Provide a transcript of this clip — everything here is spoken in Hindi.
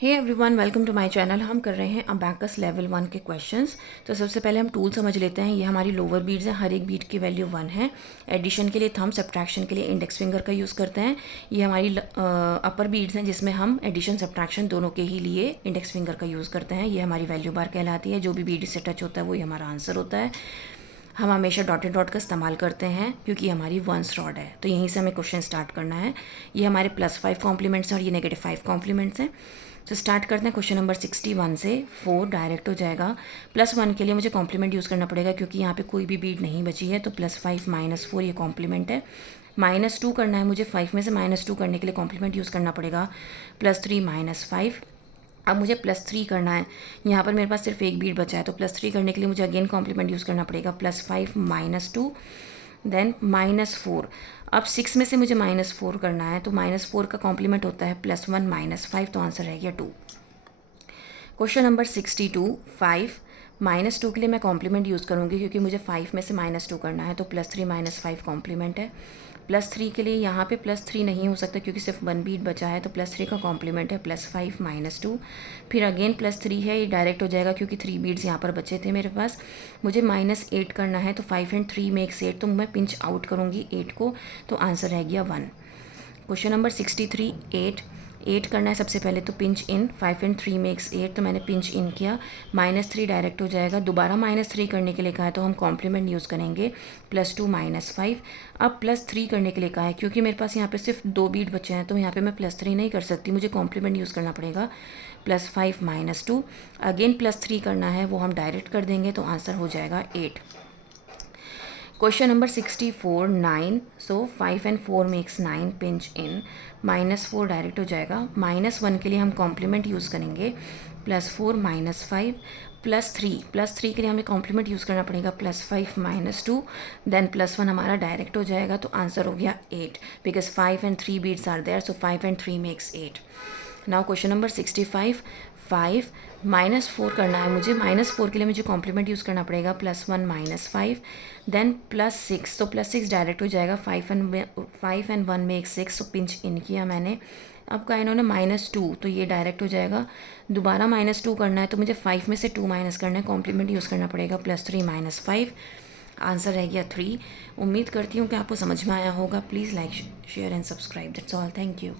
Hey everyone, welcome to my channel. हम कर रहे हैं अबैकस लेवल 1 के क्वेश्चंस। तो सबसे पहले हम टूल समझ लेते हैं। ये हमारी लोअर बीड्स हैं, हर एक बीड की वैल्यू 1 है। एडिशन के लिए थंब, सब्ट्रैक्शन के लिए इंडेक्स फिंगर का यूज़ करते हैं। ये हमारी अपर बीड्स हैं जिसमें हम एडिशन सब्ट्रैक्शन दोनों के ही लिए इंडेक्स फिंगर का यूज़ करते हैं। ये हमारी वैल्यू बार कहलाती है। जो भी बीड से टच होता है वही हमारा आंसर होता है। हम हमेशा डॉटेड डॉट का इस्तेमाल करते हैं क्योंकि ये हमारी वंस रॉड है। तो यहीं से हमें क्वेश्चन स्टार्ट करना है। ये हमारे +5 कॉम्प्लीमेंट्स हैं और ये -5 कॉम्प्लीमेंट्स हैं। तो स्टार्ट करते हैं क्वेश्चन नंबर 61 से। 4 डायरेक्ट हो जाएगा। +1 के लिए मुझे कॉम्प्लीमेंट यूज़ करना पड़ेगा क्योंकि यहाँ पे कोई भी बीड नहीं बची है। तो +5 -4 ये कॉम्प्लीमेंट है। -2 करना है मुझे। 5 में से -2 करने के लिए कॉम्प्लीमेंट यूज़ करना पड़ेगा। +3 -5। अब मुझे +3 करना है। यहाँ पर मेरे पास सिर्फ एक बीट बचा है तो +3 करने के लिए मुझे अगेन कॉम्प्लीमेंट यूज़ करना पड़ेगा। +5 -2 देन -4। अब 6 में से मुझे -4 करना है तो -4 का कॉम्प्लीमेंट होता है +1 -5। तो आंसर रह गया 2। Question number 62। 5 -2 के लिए मैं कॉम्प्लीमेंट यूज़ करूँगी क्योंकि मुझे 5 में से -2 करना है। तो +3 -5 कॉम्प्लीमेंट है। +3 के लिए यहाँ पे +3 नहीं हो सकता क्योंकि सिर्फ 1 बीट बचा है। तो +3 का कॉम्प्लीमेंट है +5 -2। फिर अगेन +3 है, ये डायरेक्ट हो जाएगा क्योंकि 3 बीट्स यहाँ पर बचे थे मेरे पास। मुझे -8 करना है तो 5 एंड 3 मेक्स 8। तो मैं पिंच आउट करूँगी 8 को। तो आंसर रह गया 1। Question number 63। 8 करना है सबसे पहले तो पिंच इन। 5 and 3 makes 8। तो मैंने पिंच इन किया। -3 डायरेक्ट हो जाएगा। दोबारा -3 करने के लिए कहा है तो हम कॉम्प्लीमेंट यूज़ करेंगे। +2 -5। अब +3 करने के लिए कहा है क्योंकि मेरे पास यहाँ पे सिर्फ 2 बीट बचे हैं तो यहाँ पे मैं +3 नहीं कर सकती, मुझे कॉम्प्लीमेंट यूज़ करना पड़ेगा। +5 -2। अगेन +3 करना है, वो हम डायरेक्ट कर देंगे तो आंसर हो जाएगा 8। Question number 64। 9। So 5 and 4 makes 9। Pinch in. -4 direct हो जाएगा। -1 के लिए हम कॉम्प्लीमेंट यूज़ करेंगे। +4 -5 +3 के लिए हमें कॉम्प्लीमेंट यूज़ करना पड़ेगा। +5 -2 देन +1 हमारा डायरेक्ट हो जाएगा। तो आंसर हो गया 8 because 5 and 3 beats are there. So 5 and 3 makes 8। Now question number 65। 5 -4 करना है मुझे। -4 के लिए मुझे कॉम्प्लीमेंट यूज़ करना पड़ेगा। +1 -5 देन +6। तो +6 डायरेक्ट हो जाएगा। 5 एंड 1 मेक 6। तो पिंच इन किया मैंने। अब कहा इन्होंने -2 तो ये डायरेक्ट हो जाएगा। दोबारा -2 करना है तो मुझे 5 में से 2 माइनस करना है, कॉम्प्लीमेंट यूज़ करना पड़ेगा। +3 -5। आंसर रह गया 3। उम्मीद करती हूँ कि आपको समझ में आया होगा। Please like share and subscribe. That's all. Thank you.